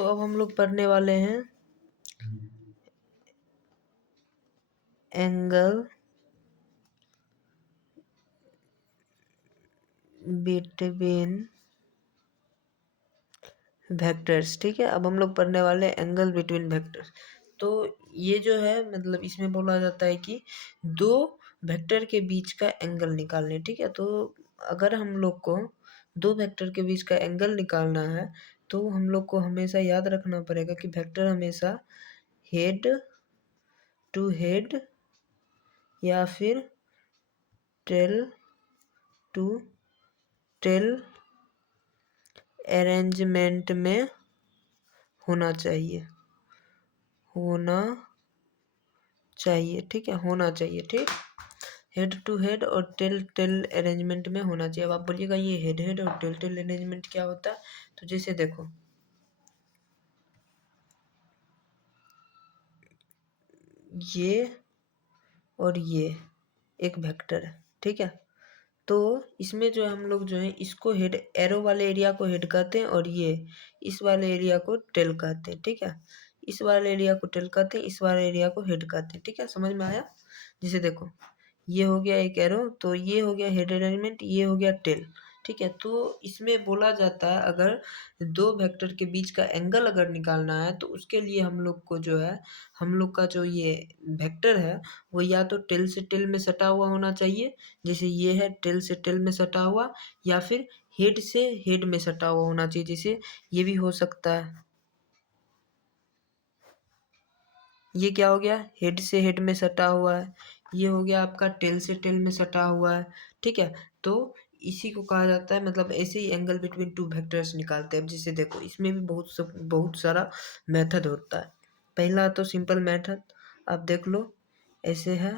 तो अब हम लोग पढ़ने वाले हैं एंगल बिटवीन वेक्टर्स। ठीक है, अब हम लोग पढ़ने वाले हैं एंगल बिटवीन वेक्टर्स। तो ये जो है मतलब इसमें बोला जाता है कि दो वेक्टर के बीच का एंगल निकालने। ठीक है, तो अगर हम लोग को दो वेक्टर के बीच का एंगल निकालना है तो हम लोग को हमेशा याद रखना पड़ेगा कि वेक्टर हमेशा हेड टू हेड या फिर टेल टू टेल अरेंजमेंट में होना चाहिए। ठीक है, होना चाहिए। ठीक, हेड टू हेड और टेल टेल अरेंजमेंट में होना चाहिए। अब आप बोलिएगा ये हेड हेड और टेल टेल अरेंजमेंट क्या होता है? तो जैसे देखो ये और ये एक वेक्टर है। ठीक है, तो इसमें जो हम लोग जो है इसको हेड, एरो वाले एरिया को हेड कहते हैं और ये इस वाले एरिया को टेल कहते हैं। ठीक है, इस वाले एरिया को टेल कहते हैं, इस वाले एरिया को हेड कहते हैं। ठीक है, समझ में आया? जैसे देखो ये हो गया एक एरो, तो ये हो गया हेड अरेंजमेंट, ये हो गया टेल। ठीक है, तो इसमें बोला जाता है अगर दो वेक्टर के बीच का एंगल अगर निकालना है तो उसके लिए हम लोग को जो है हम लोग का जो ये वेक्टर है वो या तो टेल से टेल में सटा हुआ होना चाहिए, जैसे ये है टेल से टेल में सटा हुआ, या फिर हेड से हेड में सटा हुआ होना चाहिए, जैसे ये भी हो सकता है। ये क्या हो गया? हेड से हेड में सटा हुआ है। ये हो गया आपका टेल से टेल में सटा हुआ है। ठीक है, तो इसी को कहा जाता है, मतलब ऐसे ही एंगल बिटवीन टू वेक्टर्स निकालते हैं। अब जैसे देखो इसमें भी बहुत सारा मेथड होता है। पहला तो सिंपल मेथड आप देख लो, ऐसे है,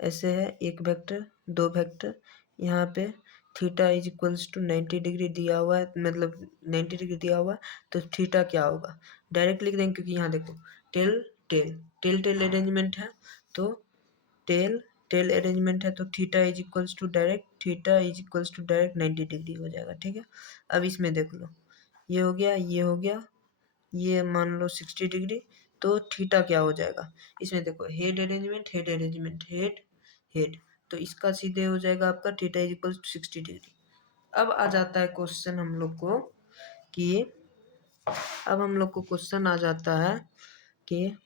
ऐसे है एक वेक्टर, दो वेक्टर, यहाँ पे theta is equals to 90 degree दिया हुआ है, मतलब 90 डिग्री दिया हुआ है, तो थीटा क्या होगा डायरेक्ट लिख देंगे, क्योंकि यहाँ देखो tail tail tail tail arrangement है, तो टेल टेल अरेंजमेंट है, तो theta is equals to direct 90 degree हो जाएगा। ठीक है, अब इसमें देख लो ये हो गया, ये हो गया, ये मान लो 60 डिग्री, तो थीटा क्या हो जाएगा? इसमें देखो head arrangement head arrangement head head, तो इसका सीधे हो जाएगा आपका theta is equal to 60 degree. अब आ जाता है क्वेश्चन हम लोग को कि अब हम लोग को क्वेश्चन आ जाता है कि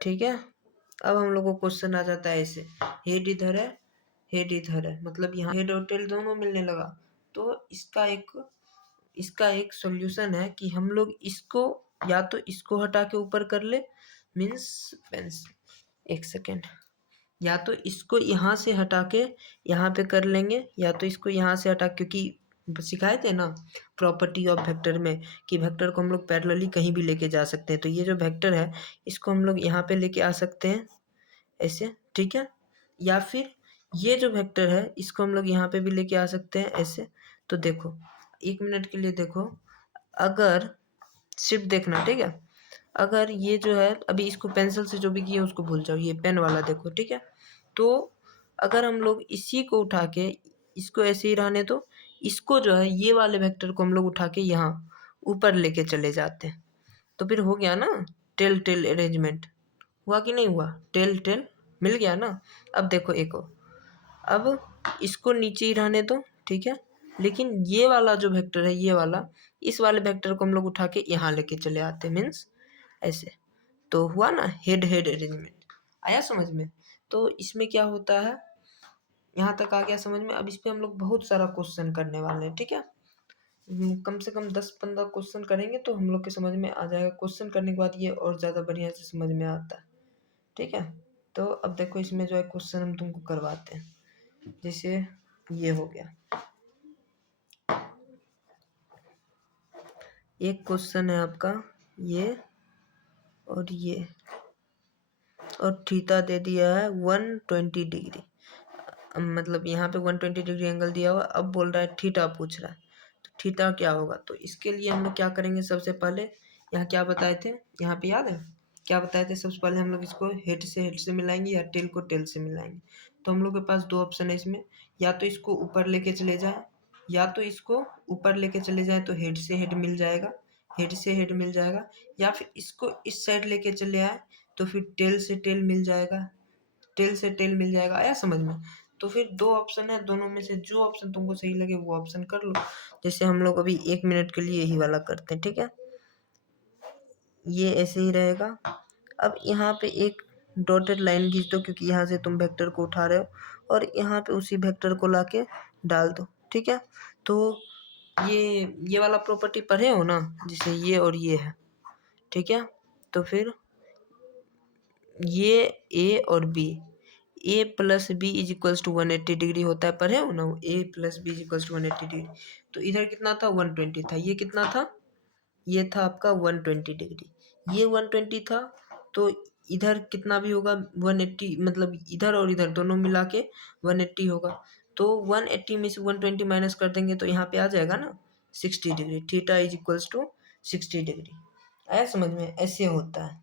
ठीक है, अब हम लोग को क्वेश्चन आ जाता है ऐसे, हेड इधर है हेड इधर है, मतलब यहाँ हेड और टेल दोनों मिलने लगा। तो इसका एक सॉल्यूशन है कि हम लोग इसको या तो इसको हटा के ऊपर कर ले, मीन्स पेंसिल, एक सेकेंड, या तो इसको यहाँ से हटा के यहाँ पे कर लेंगे, या तो इसको यहाँ से हटा, क्योंकि सिखाए थे ना प्रॉपर्टी ऑफ वेक्टर में कि वेक्टर को हम लोग पैरेलली कहीं भी लेके जा सकते हैं। तो ये जो वेक्टर है इसको हम लोग यहाँ पे लेके आ सकते हैं ऐसे। ठीक है, या फिर ये जो वेक्टर है इसको हम लोग यहाँ पे भी लेके आ सकते हैं ऐसे। तो देखो एक मिनट के लिए देखो, अगर सिर्फ देखना, ठीक है, अगर ये जो है अभी इसको पेंसिल से जो भी किया उसको भूल जाओ, ये पेन वाला देखो। ठीक है, तो अगर हम लोग इसी को उठा के इसको ऐसे ही रहने दो, इसको जो है ये वाले वेक्टर को हम लोग उठा के यहाँ ऊपर लेके चले जाते हैं, तो फिर हो गया ना टेल टेल अरेंजमेंट। हुआ कि नहीं हुआ? टेल टेल मिल गया ना। अब देखो एक और, अब इसको नीचे ही रहने दो, ठीक है, लेकिन ये वाला जो वेक्टर है ये वाला, इस वाले वेक्टर को हम लोग उठा के यहाँ लेके चले आते हैं, मीन्स ऐसे। तो हुआ ना हेड हेड अरेंजमेंट। आया समझ में? तो इसमें क्या होता है, यहाँ तक आ गया समझ में? अब इस पे हम लोग बहुत सारा क्वेश्चन करने वाले हैं। ठीक है, कम से कम 10-15 क्वेश्चन करेंगे तो हम लोग के समझ में आ जाएगा। क्वेश्चन करने के बाद ये और ज़्यादा बढ़िया से समझ में आता है। ठीक है, तो अब देखो इसमें जो है क्वेश्चन हम तुमको करवाते हैं। जैसे ये हो गया, एक क्वेश्चन है आपका ये और ये, और थीटा दे दिया है 120 डिग्री, मतलब यहाँ पे 120 डिग्री एंगल दिया हुआ। अब बोल रहा है थीटा पूछ रहा है, तो थीटा क्या होगा? तो इसके लिए हम लोग क्या करेंगे, सबसे पहले यहाँ क्या बताए थे, यहाँ पे याद है क्या बताए थे? सबसे पहले हम लोग इसको हेड से मिलाएंगे या टेल को टेल से मिलाएंगे। तो हम लोग के पास दो ऑप्शन है इसमें, या तो इसको ऊपर लेके चले जाए या तो इसको ऊपर लेके चले जाए तो हेड से हेड मिल जाएगा, हेड से हेड मिल जाएगा, या फिर इसको इस साइड लेके चले आए तो फिर टेल से टेल मिल जाएगा, टेल से टेल मिल जाएगा। आया समझ में? तो फिर दो ऑप्शन है, दोनों में से जो ऑप्शन तुमको सही लगे वो ऑप्शन कर लो। जैसे हम लोग अभी 1 मिनट के लिए यही वाला करते हैं, ठीक है। ये ऐसे ही रहेगा। अब यहाँ पे एक डॉटेड लाइन खींच दो, क्योंकि यहाँ से तुम वेक्टर को उठा रहे हो, और यहाँ पे उसी वेक्टर को लाके डाल दो, ठीक है। तो ये वाला प्रॉपर्टी पढ़े हो ना, जिसे ये और ये है, ठीक है। तो फिर ये ए और B, A plus B is equals to 180 degree होता है, पढ़े हो ना, A plus B is equals to 180 degree. तो इधर कितना था, 120 था, ये कितना था, ये था आपका 120 डिग्री, ये 120 था। तो इधर कितना भी होगा 180, मतलब इधर और इधर दोनों मिला के 180 होगा। तो 180 में से 120 माइनस कर देंगे तो यहाँ पे आ जाएगा ना 60 degree, theta is equals to 60 degree. आया समझ में? ऐसे होता है,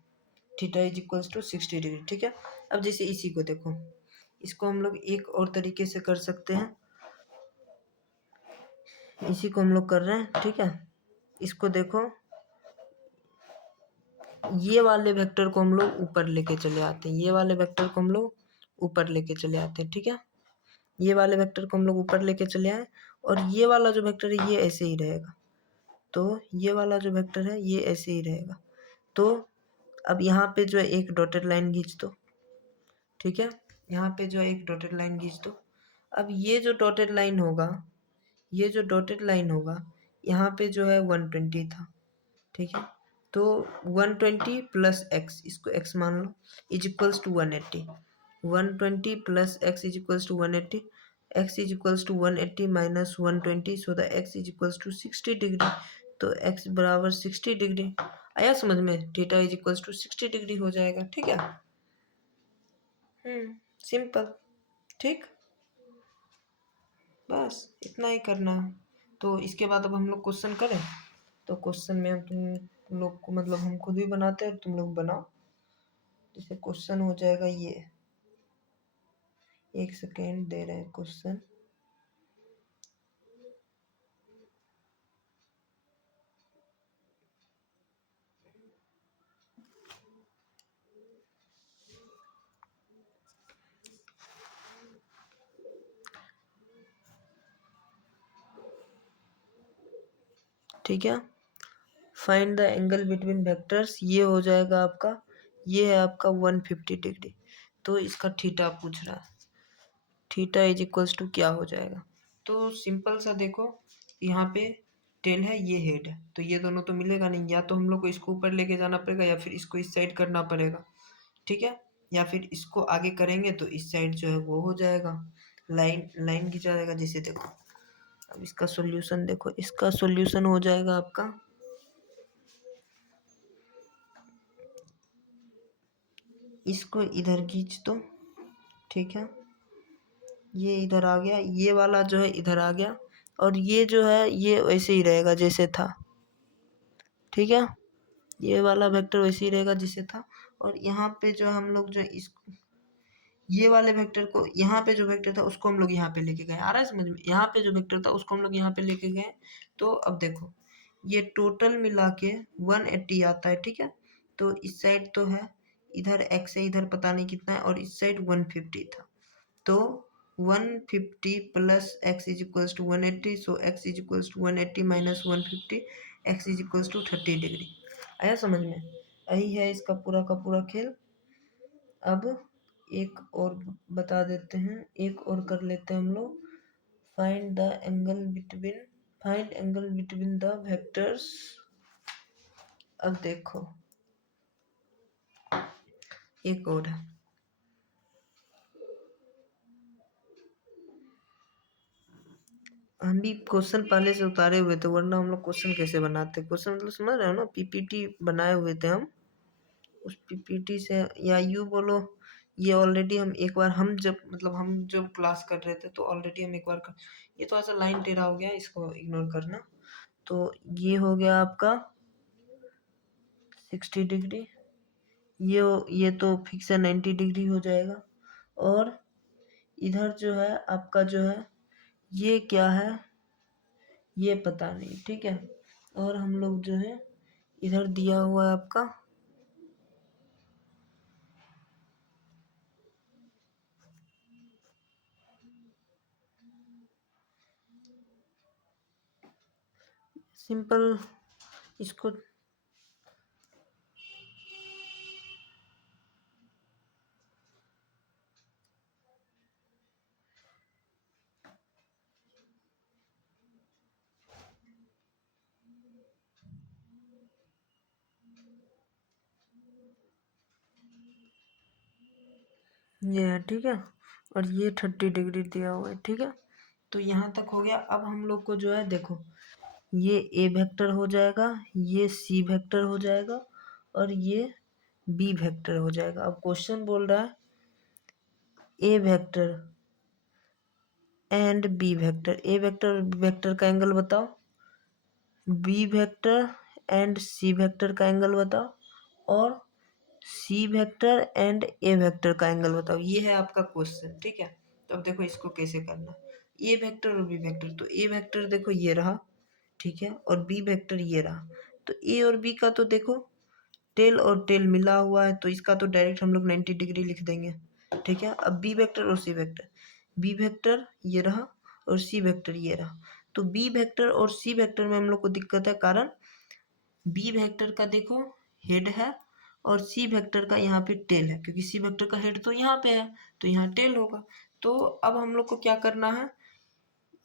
theta is equals to 60 degree, ठीक है। अब जैसे इसी को देखो, इसको हम लोग एक और तरीके से कर सकते हैं, इसी को हम लोग कर रहे हैं, ठीक है। इसको देखो, ये वाले वेक्टर को हम लोग ऊपर लेके चले आते हैं, ये वाले वेक्टर को हम लोग ऊपर लेके चले आते हैं, ठीक है। ये वाले वेक्टर को हम लोग ऊपर लेके चले आए, और ये वाला जो वेक्टर है ये ऐसे ही रहेगा। तो ये वाला जो वेक्टर है ये ऐसे ही रहेगा। तो अब यहाँ पे जो है एक डॉटेड लाइन खींच दो, ठीक है। यहाँ पे जो है एक डॉटेड लाइन खींच दो। अब ये जो डॉटेड लाइन होगा, ये जो डॉटेड लाइन होगा, यहाँ पे जो है 120 था, ठीक है। तो 120 प्लस एक्स, इसको एक्स मान लो, is equals to 180। 120 plus X is equals to 180, X is equals to 180 minus 120, so the X is equals to 60 degree. तो एक्स बराबर 60 डिग्री। आया समझ में? Theta is equals to 60 degree हो जाएगा, ठीक है। सिंपल, ठीक, बस इतना ही करना है। तो इसके बाद अब हम लोग क्वेश्चन करें। तो क्वेश्चन में हम तुम लोग को, मतलब हम खुद भी बनाते हैं और तुम लोग बनाओ। जैसे क्वेश्चन हो जाएगा ये, एक सेकेंड दे रहे हैं क्वेश्चन। ठीक है, find the angle between vectors, ये हो जाएगा आपका, ये है आपका 150 डिग्री। तो इसका थीटा पूछ रहा है, थीटा इज इक्वल्स टू क्या हो जाएगा। तो सिंपल सा देखो, यहाँ पे टेल है, ये हेड है, तो ये दोनों तो मिलेगा नहीं, या तो हम लोग को इसको ऊपर लेके जाना पड़ेगा, या फिर इसको इस साइड करना पड़ेगा, ठीक है। या फिर इसको आगे करेंगे तो इस साइड जो है वो हो जाएगा, लाइन लाइन खींचा जाएगा। जैसे देखो, अब इसका सॉल्यूशन देखो, इसका सॉल्यूशन हो जाएगा आपका, इसको इधर खींच दो, ठीक है। ये इधर आ गया, ये वाला जो है इधर आ गया, और ये जो है ये वैसे ही रहेगा जैसे था, ठीक है। ये वाला वेक्टर वैसे ही रहेगा जैसे था। और यहाँ पे जो हम लोग जो इस, ये वाले वेक्टर को, यहाँ पे जो वेक्टर था उसको हम लोग यहाँ पे लेके गए, आ रहा है समझ में? यहाँ पे जो वेक्टर था उसको हम लोग यहाँ पे लेके गए। तो अब देखो, ये टोटल मिला के 180 आता है, ठीक है। तो इस साइड तो है, इधर एक्स है, इधर पता नहीं कितना है, और इस साइड 150 था। तो 150 plus X is equals to 180, so X is equals to 180 minus 150, X is equals to 30 degree. आया समझ में? यही है इसका पूरा का पूरा खेल। अब एक और बता देते हैं, एक और कर लेते हैं हम लोग। Find the angle between, find angle between the vectors. अब देखो, एक और है, हम भी क्वेश्चन पहले से उतारे हुए थे, वरना हम लोग क्वेश्चन कैसे बनाते? क्वेश्चन मतलब समझ रहे हो ना, पीपीटी बनाए हुए थे हम, उस पीपीटी से, या यूँ बोलो, ये ऑलरेडी हम एक बार, हम जब, मतलब हम जब क्लास कर रहे थे तो ऑलरेडी हम एक बार कर, ये तो ऐसा लाइन टेढ़ा हो गया, इसको इग्नोर करना। तो ये हो गया आपका 60 डिग्री, ये तो फिक्स है 90 डिग्री हो जाएगा। और इधर जो है आपका जो है, ये क्या है, ये पता नहीं, ठीक है। और हम लोग जो है इधर दिया हुआ है आपका सिंपल, इसको ये है, ठीक है। और ये 30 डिग्री दिया हुआ है, ठीक है। तो यहाँ तक हो गया। अब हम लोग को जो है देखो, ये ए वेक्टर हो जाएगा, ये सी वेक्टर हो जाएगा और ये बी वेक्टर हो जाएगा। अब क्वेश्चन बोल रहा है A vector and B vector, A vector और बी वेक्टर का एंगल बताओ, B vector and C vector का एंगल बताओ और C vector and A vector का एंगल बताओ। ये है आपका क्वेश्चन, ठीक है। तो अब देखो इसको कैसे करना है। ए वेक्टर और बी वेक्टर, तो ए वेक्टर देखो ये रहा, ठीक है, और बी वेक्टर ये रहा। तो ए और बी का तो देखो टेल और टेल मिला हुआ है, तो इसका तो डायरेक्ट हम लोग 90 डिग्री लिख देंगे, ठीक है। अब बी वेक्टर और सी वेक्टर, बी वेक्टर ये रहा और सी वेक्टर ये रहा। तो बी वेक्टर और सी वेक्टर में हम लोग को दिक्कत है, कारण बी वेक्टर का देखो हेड है और सी वेक्टर का यहाँ पे टेल है, क्योंकि सी वेक्टर का हेड तो यहाँ पे है तो यहाँ टेल होगा। तो अब हम लोग को क्या करना है,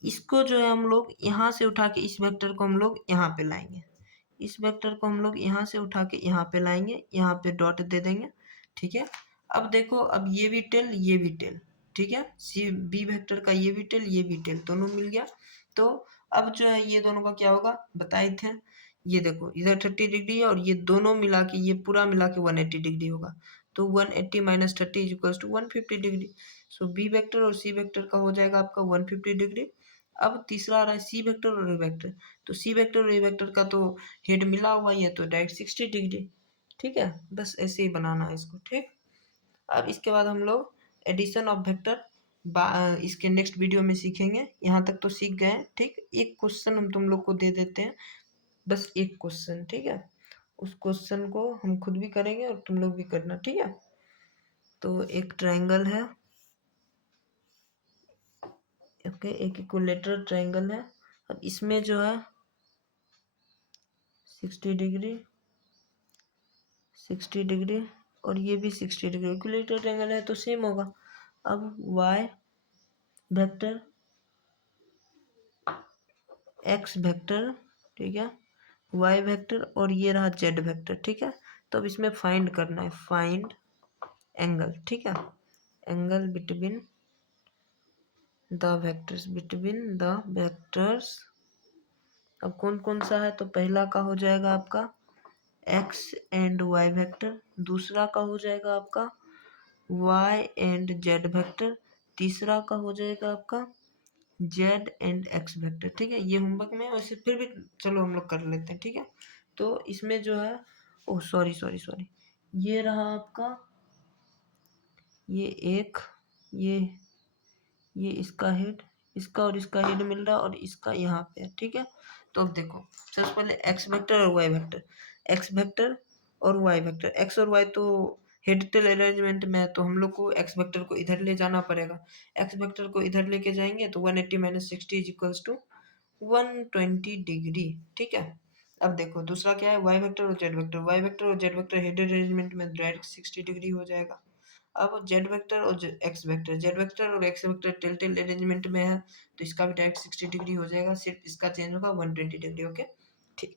इसको जो है हम लोग यहाँ से उठा के इस वेक्टर को हम लोग यहाँ पे लाएंगे, इस वेक्टर को हम लोग यहाँ से उठा के यहाँ पे लाएंगे, यहाँ पे डॉट दे देंगे, ठीक है। अब देखो, अब ये भी टेल ये भी टेल, ठीक है, सी बी वेक्टर का ये भी टेल ये भी टेल दोनों मिल गया। तो अब जो है ये दोनों का क्या होगा बताए थे, ये देखो इधर 30 डिग्री है और ये दोनों मिला के ये पूरा मिला के 180 डिग्री होगा। तो 180 minus 30 is equals to 150 degree. So B vector और सी वेक्टर का हो जाएगा आपका 150 डिग्री। अब तीसरा आ रहा है सी वेक्टर और ए वेक्टर, तो सी वेक्टर और ए वेक्टर का तो हेड मिला हुआ ही है तो डायरेक्ट 60 डिग्री, ठीक है। बस ऐसे ही बनाना है इसको, ठीक। अब इसके बाद हम लोग एडिशन ऑफ वेक्टर इसके नेक्स्ट वीडियो में सीखेंगे। यहाँ तक तो सीख गए हैं, ठीक। एक क्वेश्चन हम तुम लोग को दे देते हैं, बस एक क्वेश्चन, ठीक है। उस क्वेश्चन को हम खुद भी करेंगे और तुम लोग भी करना, ठीक है। तो एक ट्रायंगल है, ओके, एक इक्विलेटरल ट्रायंगल है। अब इसमें जो है 60 डिग्री 60 डिग्री और ये भी 60 डिग्री, इक्विलेटरल ट्रायंगल है तो सेम होगा। अब वाई वेक्टर एक्स वेक्टर, ठीक है, वाई वेक्टर और ये रहा जेड वेक्टर, ठीक है। तो अब इसमें फाइंड करना है, फाइंड एंगल, ठीक है, angle between the vectors, between the vectors. अब कौन कौन सा है, तो पहला का हो जाएगा आपका एक्स एंड वाई वेक्टर, दूसरा का हो जाएगा आपका वाई एंड जेड वेक्टर, तीसरा का हो जाएगा आपका जेड एंड एक्स वेक्टर, ठीक है। ये होमवर्क में वैसे फिर भी चलो हम लोग कर लेते हैं, ठीक है। तो इसमें जो है, ओह सॉरी सॉरी सॉरी, ये रहा आपका ये एक, ये ये इसका हेड, इसका और इसका हेड मिल रहा है और इसका यहाँ पे है, ठीक है। तो अब देखो सबसे पहले एक्स वेक्टर और वाई वेक्टर, एक्स वेक्टर और वाई वेक्टर, एक्स और वाई तो हेड टेल अरेंजमेंट में है तो हम लोग को एक्स वेक्टर को इधर ले जाना पड़ेगा। एक्स वेक्टर को इधर लेके जाएंगे तो 180 minus 60 is equals to 120 degree, ठीक है। अब देखो दूसरा क्या है, वाई वेक्टर और जेड वेक्टर, वाई वेक्टर और जेड वेक्टर हेड अरेंजमेंट में डायरेक्ट 60 डिग्री हो जाएगा। अब जेड वेक्टर और एक्स वेक्टर, जेड वेक्टर और X vector tail tail arrangement में है तो इसका भी डायरेक्ट 60 डिग्री हो जाएगा, सिर्फ इसका चेंज होगा 120 डिग्री, ओके, ठीक।